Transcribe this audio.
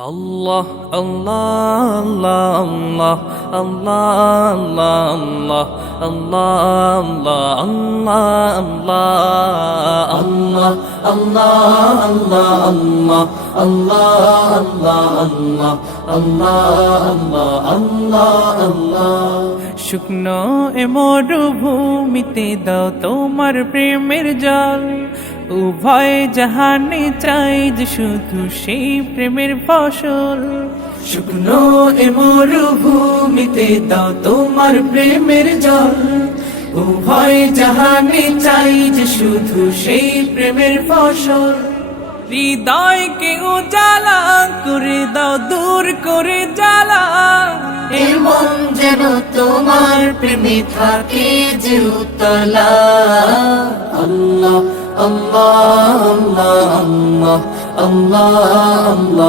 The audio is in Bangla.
আল্লাহ আল্লাহ আল্লাহ আল্লাহ আল্লাহ আল্লাহ আল্লাহ আল্লাহ আল্লাহ আল্লাহ আল্লাহ আল্লাহ আল্লাহ আল্লাহ আল্লাহ শুকনো এ মরুভূমিতে দাও তোমার প্রেমের জল উভয় জাহানে চাই যে শুধু সেই প্রেমের ফসল শুকনো এ মরুভূমিতে দাও তোমার প্রেমের জল উভয় জাহানে চাই যে শুধু সেই প্রেমের ফসল হৃদয়কে উজালা করে দাও দূর করে জ্বালা এই মন যেন তোমার প্রেমে থাকে যে উতলা আল্লাহ আল্লাহ আল্লাহ আল্লাহ আল্লাহ